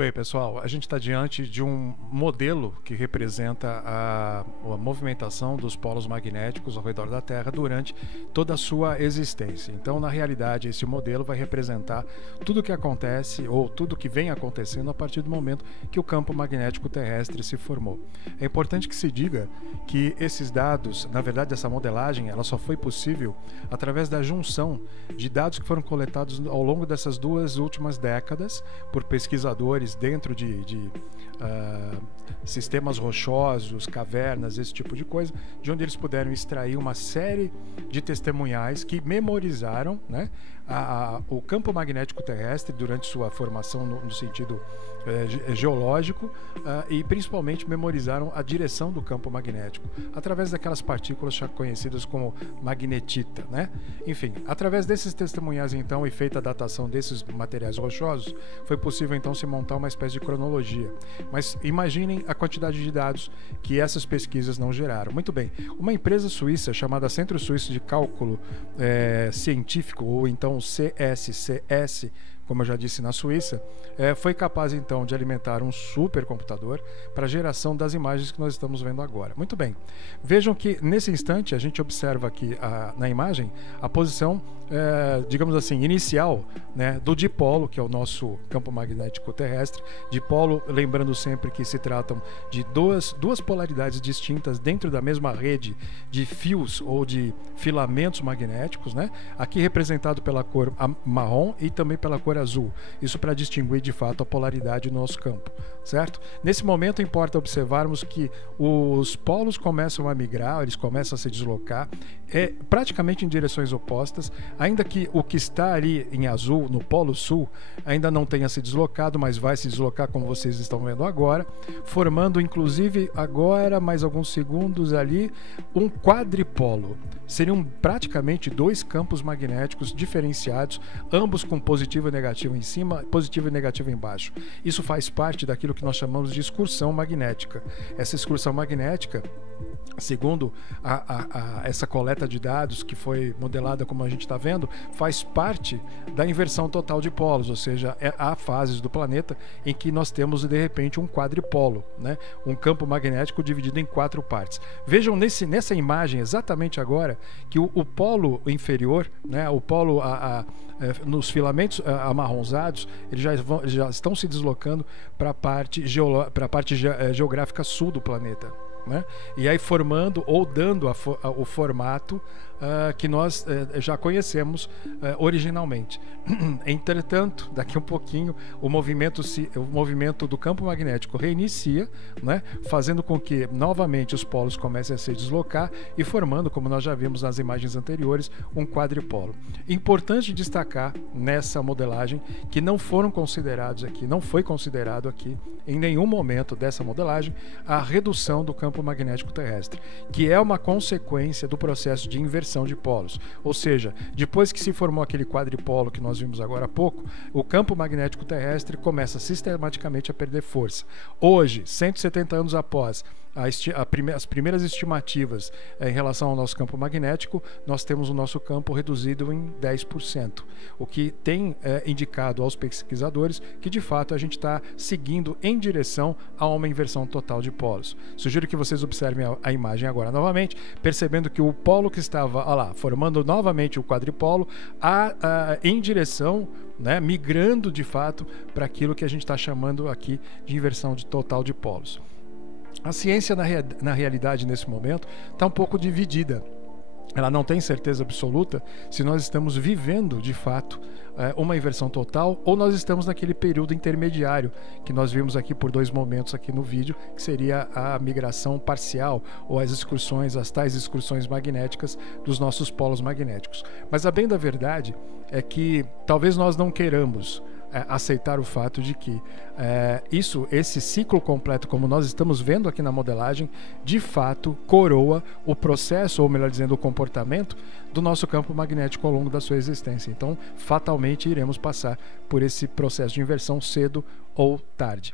bem, pessoal. A gente está diante de um modelo que representa a movimentação dos polos magnéticos ao redor da Terra durante toda a sua existência. Então, na realidade, esse modelo vai representar tudo o que acontece ou tudo o que vem acontecendo a partir do momento que o campo magnético terrestre se formou. É importante que se diga que esses dados, na verdade, essa modelagem, ela só foi possível através da junção de dados que foram coletados ao longo dessas duas últimas décadas por pesquisadores dentro de sistemas rochosos, cavernas, esse tipo de coisa, de onde eles puderam extrair uma série de testemunhais que memorizaram, né, o campo magnético terrestre durante sua formação no sentido geológico e principalmente memorizaram a direção do campo magnético através daquelas partículas já conhecidas como magnetita, né? Enfim, através desses testemunhais então e feita a datação desses materiais rochosos, foi possível então se montar uma espécie de cronologia. Mas imaginem a quantidade de dados que essas pesquisas não geraram. Muito bem, uma empresa suíça chamada Centro Suíço de Cálculo Científico, ou então CSCS, como eu já disse, na Suíça, foi capaz então de alimentar um supercomputador para a geração das imagens que nós estamos vendo agora. Muito bem, vejam que nesse instante a gente observa aqui na imagem a posição, digamos assim, inicial, né, do dipolo, que é o nosso campo magnético terrestre. Dipolo, lembrando sempre que se tratam de duas polaridades distintas dentro da mesma rede de fios ou de filamentos magnéticos, né? Aqui representado pela cor marrom e também pela cor azul. Isso para distinguir de fato a polaridade do nosso campo, certo? Nesse momento importa observarmos que os polos começam a migrar, eles começam a se deslocar, praticamente em direções opostas, ainda que o que está ali em azul, no polo sul, ainda não tenha se deslocado, mas vai se deslocar como vocês estão vendo agora, formando inclusive agora, mais alguns segundos ali, um quadripolo. Seriam praticamente dois campos magnéticos diferenciados, ambos com positivo e negativo em cima, positivo e negativo embaixo. Isso faz parte daquilo que nós chamamos de excursão magnética. Essa excursão magnética, segundo essa coleta de dados que foi modelada como a gente está vendo, faz parte da inversão total de polos, ou seja, há fases do planeta em que nós temos de repente um quadripolo, né? Um campo magnético dividido em quatro partes. Vejam nessa imagem exatamente agora que o polo inferior, né, o polo nos filamentos amarronzados, eles já estão se deslocando para a parte geográfica sul do planeta, né? E aí formando ou dando o formato que nós já conhecemos originalmente. Entretanto, daqui um pouquinho o movimento do campo magnético reinicia, né, fazendo com que novamente os polos comecem a se deslocar e formando, como nós já vimos nas imagens anteriores, um quadripolo. Importante destacar nessa modelagem que não foram considerados aqui, não foi considerado aqui em nenhum momento dessa modelagem a redução do campo magnético terrestre, que é uma consequência do processo de inversão de polos. Ou seja, depois que se formou aquele quadripolo que nós vimos agora há pouco, o campo magnético terrestre começa sistematicamente a perder força. Hoje, 170 anos após as primeiras estimativas em relação ao nosso campo magnético, nós temos o nosso campo reduzido em 10%, o que tem indicado aos pesquisadores que de fato a gente está seguindo em direção a uma inversão total de polos. Sugiro que vocês observem a imagem agora novamente, percebendo que o polo que estava lá, formando novamente o quadripolo, em direção, né, migrando de fato para aquilo que a gente está chamando aqui de inversão total de polos. A ciência, na realidade, nesse momento, está um pouco dividida. Ela não tem certeza absoluta se nós estamos vivendo, de fato, uma inversão total ou nós estamos naquele período intermediário que nós vimos aqui por dois momentos aqui no vídeo, que seria a migração parcial ou as tais excursões magnéticas dos nossos polos magnéticos. Mas a bem da verdade é que talvez nós não queiramos aceitar o fato de que esse ciclo completo, como nós estamos vendo aqui na modelagem, de fato coroa o processo, ou melhor dizendo, o comportamento do nosso campo magnético ao longo da sua existência. Então, fatalmente iremos passar por esse processo de inversão cedo ou tarde.